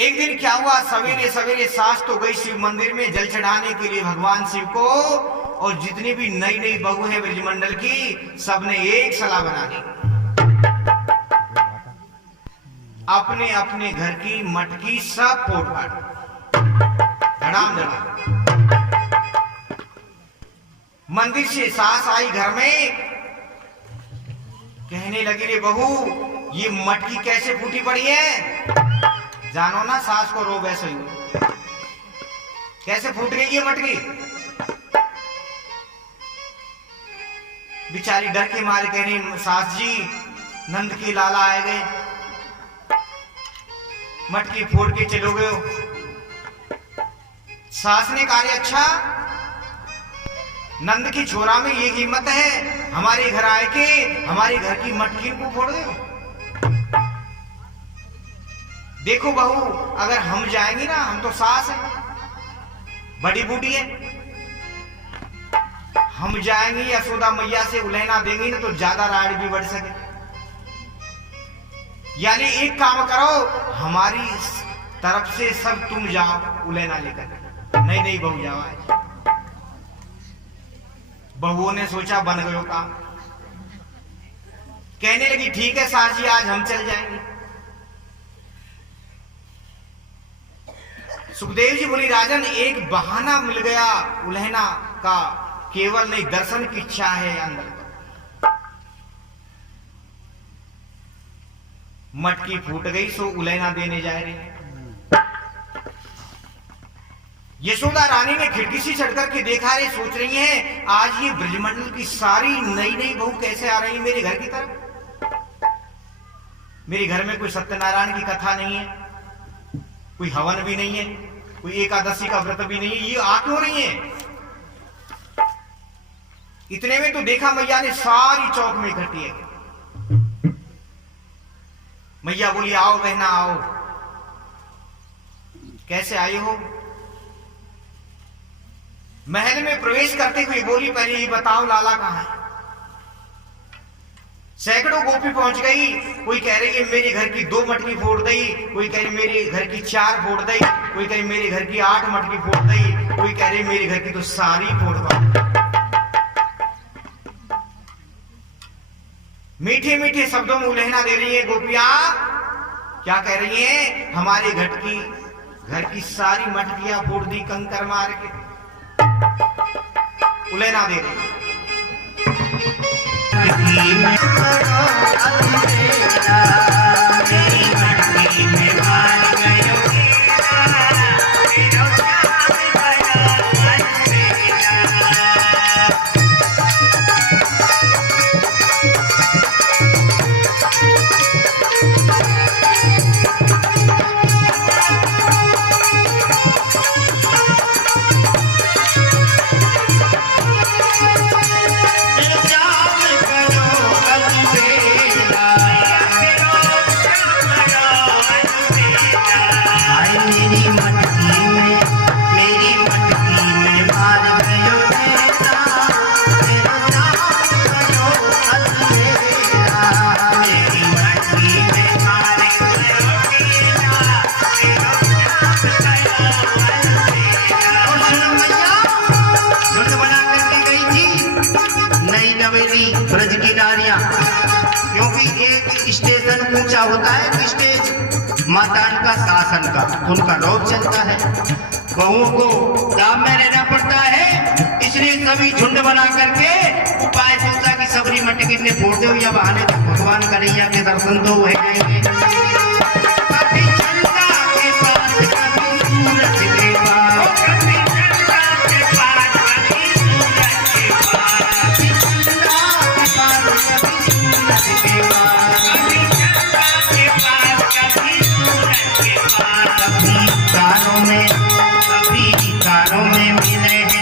एक दिन क्या हुआ, सवेरे सवेरे सास तो गई शिव मंदिर में जल चढ़ाने के लिए भगवान शिव को, और जितनी भी नई नई बहू है ब्रजमंडल की, सबने एक सलाह बना ली, अपने अपने घर की मटकी सब फोड़ फाड़, धड़ाम धड़ाम। मंदिर से सास आई घर में, कहने लगी, रे बहू ये मटकी कैसे फूटी पड़ी है? जानो ना सास को रोब ऐसे ही, कैसे फूट गई ये मटकी? बिचारी डर के मारे कहने, सास जी नंद की लाला आए गए, मटकी फोड़ के चलो गए। सास ने कहा, अच्छा नंद की छोरा में ये हिम्मत है हमारे घर आए के हमारे घर की मटकी को फोड़ दो? देखो बहू, अगर हम जाएंगे ना, हम तो सास है, बड़ी बूढ़ी है, हम जाएंगे यशोदा मैया से उलहना देंगे ना तो ज्यादा राड भी बढ़ सके। यानी एक काम करो, हमारी तरफ से सब तुम जाओ उलहना लेकर। नहीं नहीं बहू जाओ आज। बहुओं ने सोचा बन गयो काम, कहने लगी, ठीक है सास जी आज हम चल जाएंगे। सुखदेव जी बोली, राजन एक बहाना मिल गया उलहना का, केवल नहीं दर्शन की इच्छा है अंदर। मटकी फूट गई सो उलहना देने जा रही है। यशोदा रानी ने खिड़की से चढ़ करके देखा, रे सोच रही है आज ये ब्रजमंडल की सारी नई नई बहू कैसे आ रही है मेरे घर की तरफ। मेरे घर में कोई सत्यनारायण की कथा नहीं है, कोई हवन भी नहीं है, कोई एकादशी का व्रत भी नहीं है, ये आ क्यों रही है? इतने में तो देखा मैया ने सारी चौक में इकट्ठी है। मैया बोली, आओ बहना आओ। कैसे आई हो? महल में प्रवेश करते हुए बोली, पहले ये बताओ लाला कहां है? सैकड़ों गोपी पहुंच गई, कोई कह रही है मेरे घर की 2 मटकी फोड़ दई, कोई कह रही मेरे घर की 4 फोड़ दई, कोई कह रही मेरे घर की 8 मटकी फोड़ दई, कोई कह रही मेरे घर की तो सारी फोड़ दो। मीठे मीठे शब्दों में उलहना दे रही है गोपियां। क्या कह रही है? हमारे घर की सारी मटकियां फोड़ दी कंकर मार के, उलहना दे रही है। ब्रज की नारियां, क्योंकि एक स्टेशन ऊंचा होता है स्टेज मातान का शासन का, उनका रौब चलता है, बहुओं को दाम में रहना पड़ता है, इसलिए सभी झुंड बना करके उपाय सोचा कि सबरी मटकी ने फोड़ दो या बहाने तो भगवान कन्हैया के दर्शन तो हो जाएंगे। कानों में मिले मेरी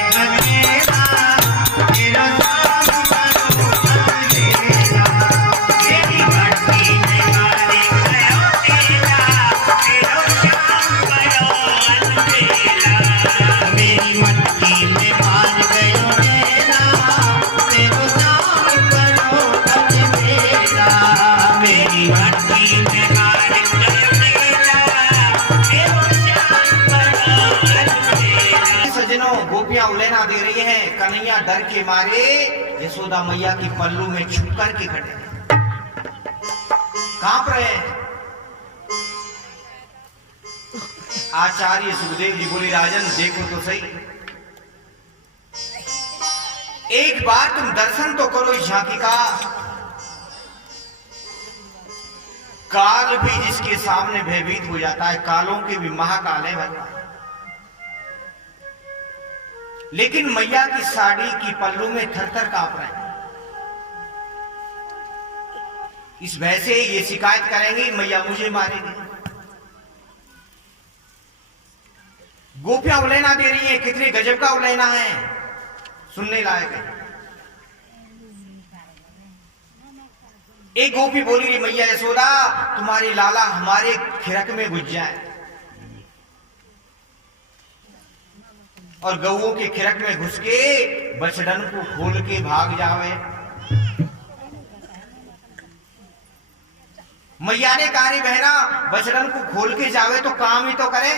हैं। कन्हैया डर के मारे यशोदा मैया की पल्लू में छुप करके खड़े कांप रहे हैं। आचार्य सुखदेव जी बोले, राजन देखो तो सही, एक बार तुम दर्शन तो करो इस झांकी का। काल भी जिसके सामने भयभीत हो जाता है, कालों के भी महाकाल है भगवान। लेकिन मैया की साड़ी की पल्लू में थरथर कांप रहे हैं। इस भय से ये शिकायत करेंगे, मैया मुझे मारेगी। गोपियां उलेना दे रही है, कितने गजब का उलेना है, सुनने लायक है। एक गोपी बोली, रही मैया यशोदा तुम्हारी लाला हमारे खिरक में घुस जाए और गऊओं के खिरक में घुस के बछड़न को खोल के भाग जावे। मैया ने कहा, रे बहना बछड़न को खोल के जावे तो काम ही तो करे।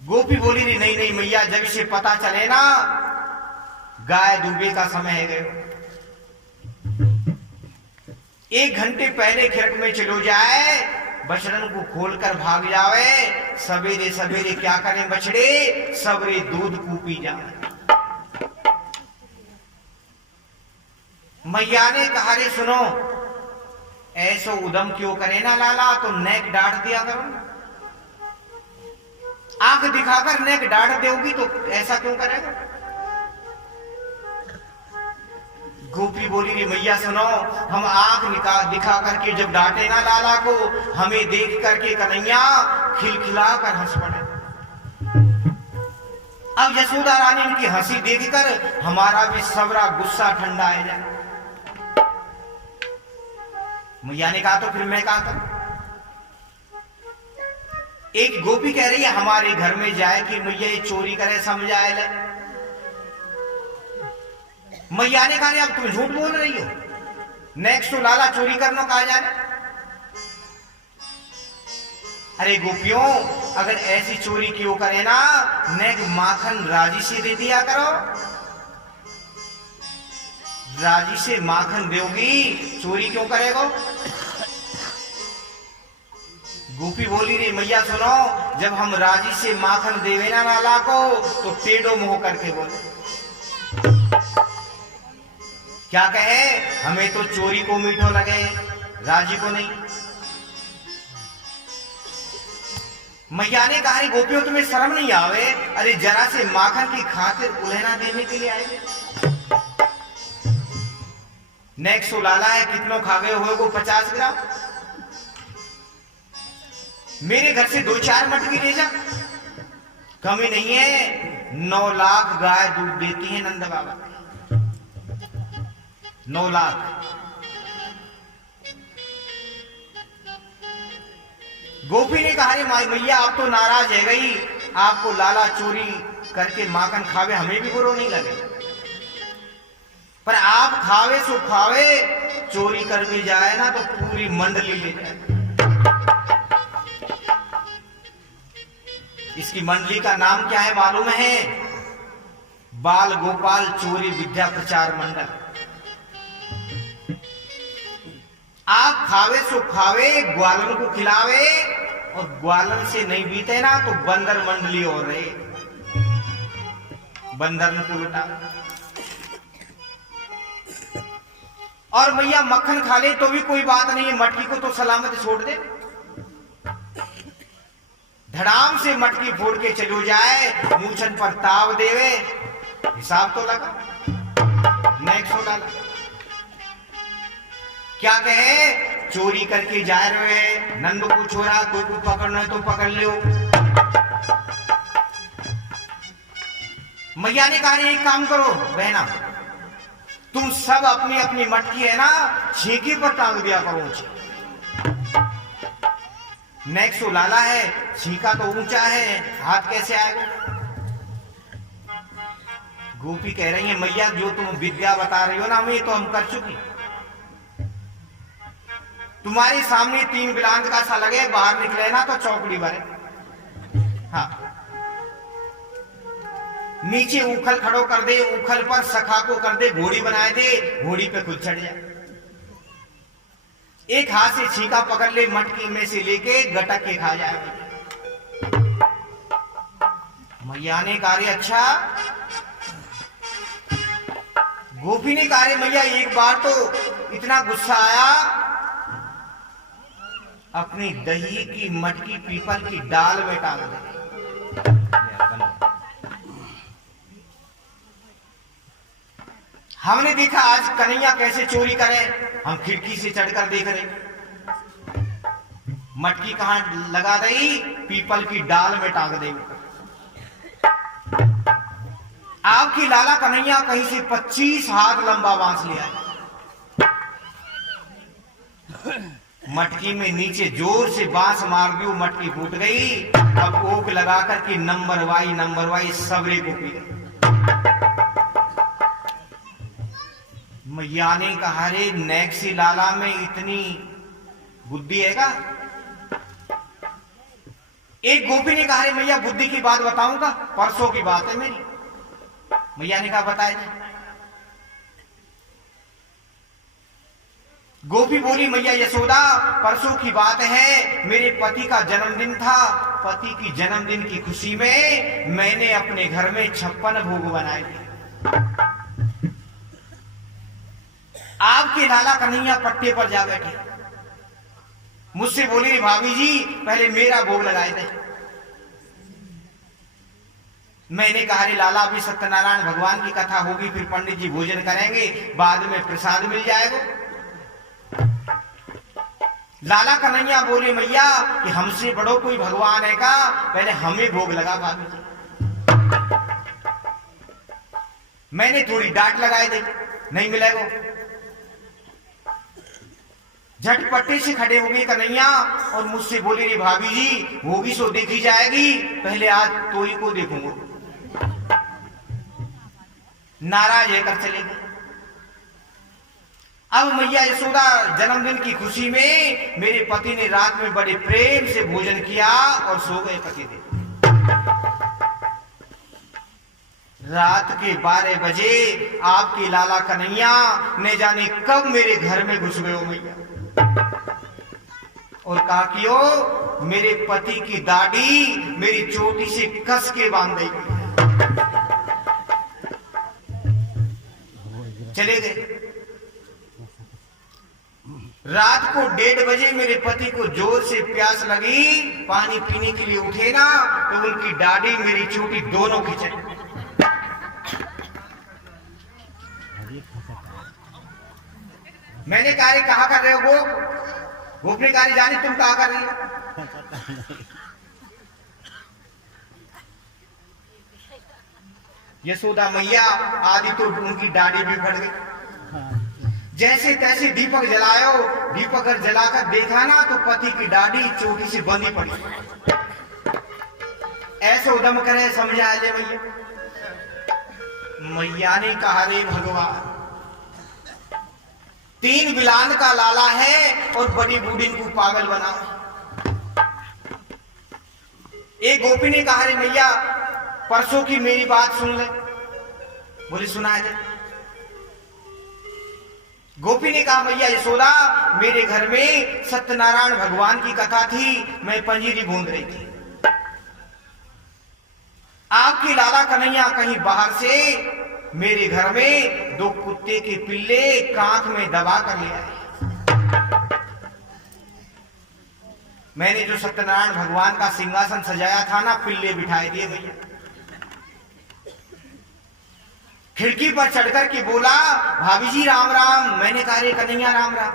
गोपी बोली, रही नहीं नहीं मैया, जब इसे पता चले ना गाय दूबे का समय है गयो, 1 घंटे पहले खिरक में चलो जाए, बछड़न को खोलकर भाग जावे। सवेरे सवेरे क्या करें बछड़े, सवेरे दूध को पी जाए। मैया ने कहा, रे सुनो, ऐसो उदम क्यों करे ना लाला, तो नेक डांट दिया करो। आंख दिखाकर नेक डांट दोगी तो ऐसा क्यों करेगा। गोपी बोली, रे मैया सुनो, हम आंख दिखा करके जब डांटे ना लाला को, हमें देख करके कन्हैया खिलखिला कर हंस पड़े। अब यशोदा रानी इनकी हंसी देखकर हमारा भी सबरा गुस्सा ठंडा आ जाए। मैया ने कहा, तो फिर मैं क्या करूं। एक गोपी कह रही है, हमारे घर में जाए कि मैया ये चोरी करे समझाए ले। मैया ने कहा, अब तुम झूठ बोल रही हो, नेक्स्ट तो लाला चोरी करना कहा जाए। अरे गोपियों, अगर ऐसी चोरी क्यों करे ना, नेक माखन राजी से दे दिया करो। राजी से माखन दोगी, चोरी क्यों करेगो। गोपी बोली, रे मैया सुनो, जब हम राजी से माखन देवे ना लाला को, तो टेढ़ो मुंह करके बोले। क्या कहे, हमें तो चोरी को मीठो लगे, राजी को नहीं। मैया ने कहा, गोपियों तुम्हें शर्म नहीं आवे, अरे जरा से माखन की खातिर उलेना देने के लिए आए। नेक्स्ट लाला है, कितनों खा गए हो 50 ग्राम, मेरे घर से 2-4 मटकी ले जा, कमी नहीं है। 9 लाख गाय दूध देती है नंद बाबा, 9 लाख। गोपी ने कहा, रे मैया आप तो नाराज है गई, आपको लाला चोरी करके माखन खावे हमें भी बुरा नहीं लगे, पर आप खावे सो खावे, चोरी करके जाए ना तो पूरी मंडली ले जाए। इसकी मंडली का नाम क्या है मालूम है, बाल गोपाल चोरी विद्या प्रचार मंडल। आप खावे सो खावे, ग्वालन को खिलावे, और ग्वालन से नहीं बीते ना तो बंदर मंडली और रहे, बंदर को लुटा। और भैया मक्खन खा ले तो भी कोई बात नहीं है, मटकी को तो सलामत छोड़ दे। धड़ाम से मटकी फोड़ के चलो जाए, मूछन पर ताव देवे, हिसाब तो लगा। नेक्स्ट हो डाला, क्या कहे, चोरी करके जा रहे हैं, नंद को छोरा, कोई को पकड़ना है तो पकड़ लो। मैया ने कहा, एक काम करो बहना, तुम सब अपनी अपनी मटकी है ना छेके पर टांग दिया करो। नेक्स्ट लाला है, छीका तो ऊंचा है, हाथ कैसे आएगा। गोपी कह रही है, मैया जो तुम विद्या बता रही हो ना हमें, तो हम कर चुकी। तुम्हारे सामने 3 बिलांत का सा लगे, बाहर निकले ना तो चौकड़ी भरे। हाँ, नीचे उखल खड़ो कर दे, उखल पर सखा को कर दे घोड़ी बनाए दे, घोड़ी पे खुद चढ़ जाए। एक हाथ से छीका पकड़ ले, मटकी में से लेके गटक के खा जाए। मैया ने कहा रे अच्छा। गोपी ने कहा रे मैया एक बार तो इतना गुस्सा आया, अपनी दही की मटकी पीपल की डाल में टांग दे। हमने देखा आज कन्हैया कैसे चोरी करे, हम खिड़की से चढ़कर देख रहे, मटकी कहां लगा दई, पीपल की डाल में टांग दे। आपकी लाला कन्हैया कहीं से 25 हाथ लंबा बांस लिया, मटकी में नीचे जोर से बांस मार दी, मटकी फूट गई। अब ओक लगा करके नंबर वाई सबरे को पी गई। मैया ने कहा रे नैक्सी लाला में इतनी बुद्धि है का? एक गोपी ने कहा रे मैया बुद्धि की बात बताऊंगा, परसों की बात है मेरी। मैया ने कहा बताए। गोपी बोली मैया यशोदा परसों की बात है, मेरे पति का जन्मदिन था, पति की जन्मदिन की खुशी में मैंने अपने घर में 56 भोग बनाए थे। आपके लाला कन्हैया पट्टे पर जा बैठे, मुझसे बोली भाभी जी पहले मेरा भोग लगाए थे। मैंने कहा रे लाला अभी सत्यनारायण भगवान की कथा होगी, फिर पंडित जी भोजन करेंगे, बाद में प्रसाद मिल जाएगा। लाला कन्हैया बोले मैया कि हमसे बड़ो कोई भगवान है का, पहले हमें भोग लगा भाभी जी। मैंने थोड़ी डांट लगाई दे, नहीं मिलेगा। झटपटे से खड़े हो गए कन्हैया और मुझसे बोले रे भाभी जी होगी सो देखी जाएगी, पहले आज तोई को देखूंगा। नाराज लेकर चले गए। अब मैया यशोदा जन्मदिन की खुशी में मेरे पति ने रात में बड़े प्रेम से भोजन किया और सो गए पति देव। रात के 12 बजे आपके लाला कन्हैया ने जाने कब मेरे घर में घुस गए हो मैया, और कहा कि ओ मेरे पति की दाढ़ी मेरी चोटी से कस के बांध दी। चले गए। रात को 1:30 बजे मेरे पति को जोर से प्यास लगी, पानी पीने के लिए उठे ना तो उनकी दाढ़ी मेरी चोटी दोनों खींचे। मैंने कहा कहा कर रहे हो गोप ने कहा जानी तुम कहा कर रही हो। यशोदा मैया आदि तो उनकी दाढ़ी भी फट गई। जैसे तैसे दीपक जलायो, दीपक जलाकर देखा ना तो पति की दाढ़ी चोटी से बंधी पड़ी। ऐसे उदम करे समझा ले मैया। मैया ने कहा रे भगवान 3 बिलान का लाला है और बड़ी बूढ़ी को पागल बनाओ। एक गोपी ने कहा रे मैया परसों की मेरी बात सुन ले। बोले सुनाए दे। गोपी ने कहा मैया यशोदा मेरे घर में सत्यनारायण भगवान की कथा थी, मैं पंजीरी बूंद रही थी। आपकी लाला कन्हैया कहीं बाहर से मेरे घर में 2 कुत्ते के पिल्ले कांख में दबा कर ले आए। मैंने जो सत्यनारायण भगवान का सिंहासन सजाया था ना, पिल्ले बिठाए दिए भैया। खिड़की पर चढ़कर के बोला भाभी जी राम राम। मैंने कहा रे कन्हैया राम राम।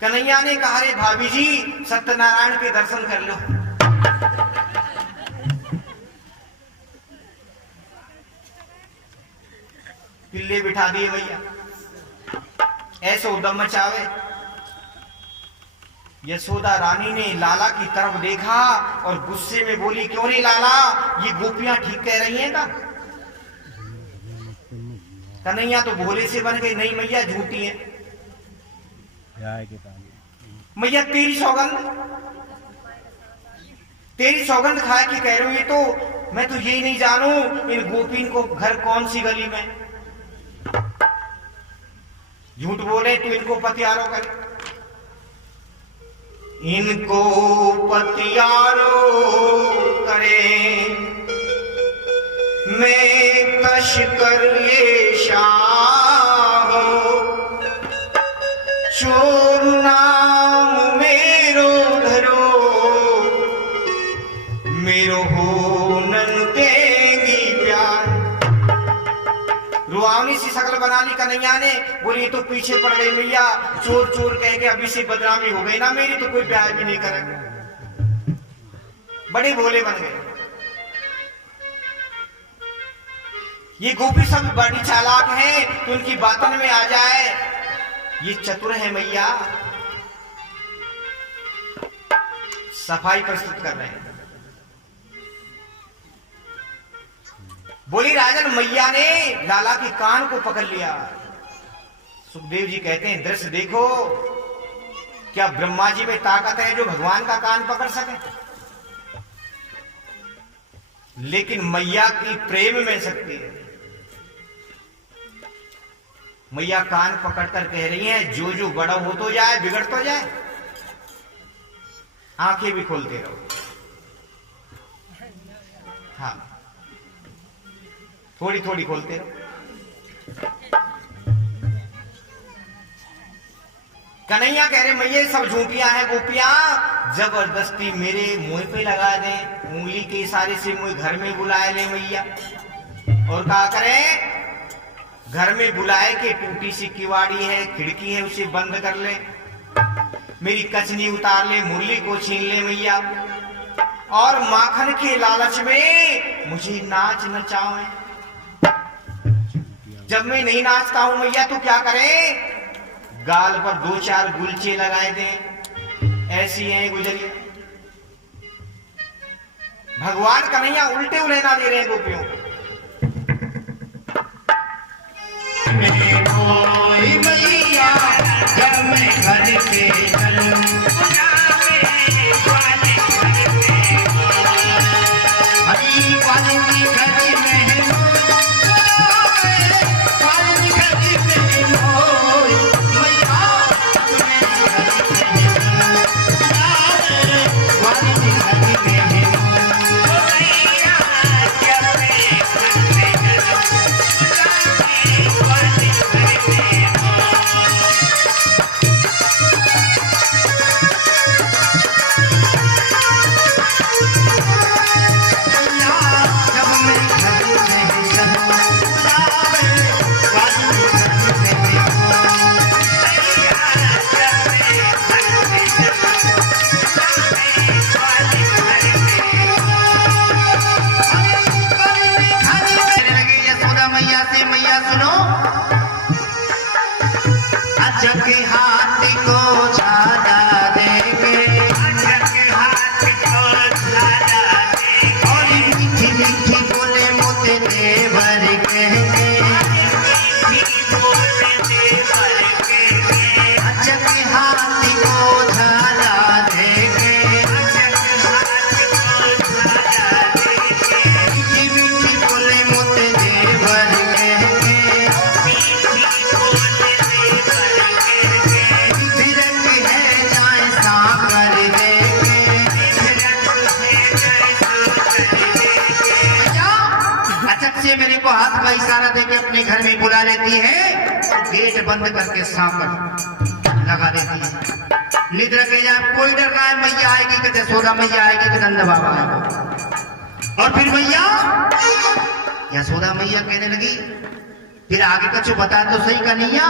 कन्हैया ने कहा रे भाभी जी सत्यनारायण के दर्शन कर लो। पिल्ले बिठा दिए भैया। ऐसे उद्दम मचावे। यशोदा रानी ने लाला की तरफ देखा और गुस्से में बोली क्यों रे लाला ये गोपियां ठीक कह रही हैं का? कन्हैया तो भोले से बन गई, नहीं मैया झूठी है। मैया तेरी सौगंध खा के कह रही हूं, ये तो मैं तो यही नहीं जानू इन गोपीन को घर कौन सी गली में। झूठ बोले तो इनको पतियारो करे, इनको पतियारो करे, मैं कश कर ये शाह, चोर नाम मेरो धरो, मेरो हो नन देंगी प्यार। रुआवनी सी शकल बना ली कन्हैया ने, बोली तो पीछे पड़ गई मैया, चोर चोर कह के अभी से बदनामी हो गई ना मेरी, तो कोई प्यार भी नहीं करेगा। बड़े भोले बन गए ये गोपी, सब बड़ी चालाक हैं तो उनकी बातन में आ जाए, ये चतुर है मैया। सफाई प्रस्तुत कर रहे हैं। बोली राजन मैया ने लाला के कान को पकड़ लिया। सुखदेव जी कहते हैं दृश्य देखो, क्या ब्रह्मा जी में ताकत है जो भगवान का कान पकड़ सके? लेकिन मैया की प्रेम में शक्ति है। मैया कान पकड़कर कह रही हैं जो जो बड़ा हो तो जाए, बिगड़ तो जाए, आंखें भी खोलते रहो। हाँ, थोड़ी थोड़ी खोलते रहो। कन्हैया कह रहे मैया सब झूठियां हैं गोपियां, जबरदस्ती मेरे मुंह पे लगा दे, उंगली के इशारे से मुझे घर में बुलाए ले मैया। और क्या करें, घर में बुलाए के टूटी सी किवाड़ी है, खिड़की है, उसे बंद कर ले, मेरी कचनी उतार ले, मुरली को छीन ले मैया, और माखन के लालच में मुझे नाच नचाओ। जब मैं नहीं नाचता हूं मैया तो क्या करें, गाल पर 2-4 गुलचे लगाए दें, ऐसी है गुजरिया। भगवान कन्हैया उल्टे उलहना दे रहे हैं गोपियों को। मैया जब मैं घर के चलूं, हरी वाली घर में इशारा देके अपने घर में बुला लेती है, गेट बंद करके सांकर लगा देती है। निद्रा के जाए कोई डर रहा है, मैया आएगी कहते यशोदा मैया आएगी कि नंद बाबा आएगा। और फिर मैया यशोदा मैया कहने लगी, फिर आगे का जो बता तो सही कन्हैया,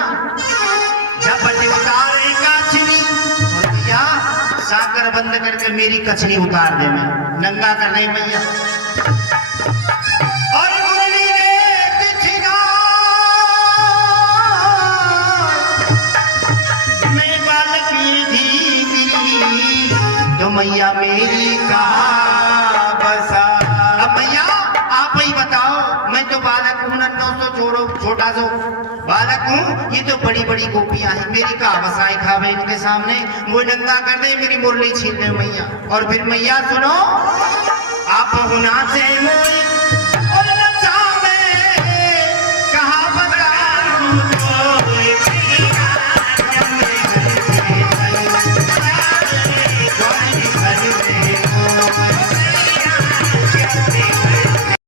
जब बटे उतार कछनी, और मैया साकर बंद करके मेरी कछनी उतार दे, मैं नंगा कर रही मैया। तो मैया मेरी कहाँ बसा। अब मैया आप ही बताओ, मैं तो बालक हूँ, नन्नो सो छोड़ो, छोटा सो बालक हूँ, ये तो बड़ी बड़ी गोपियां हैं, मेरी कहाँ बसाए खावे इनके सामने, वो नंगा कर दे, मेरी मुरली छीन ले मैया। और फिर मैया सुनो, आप हुना से मोई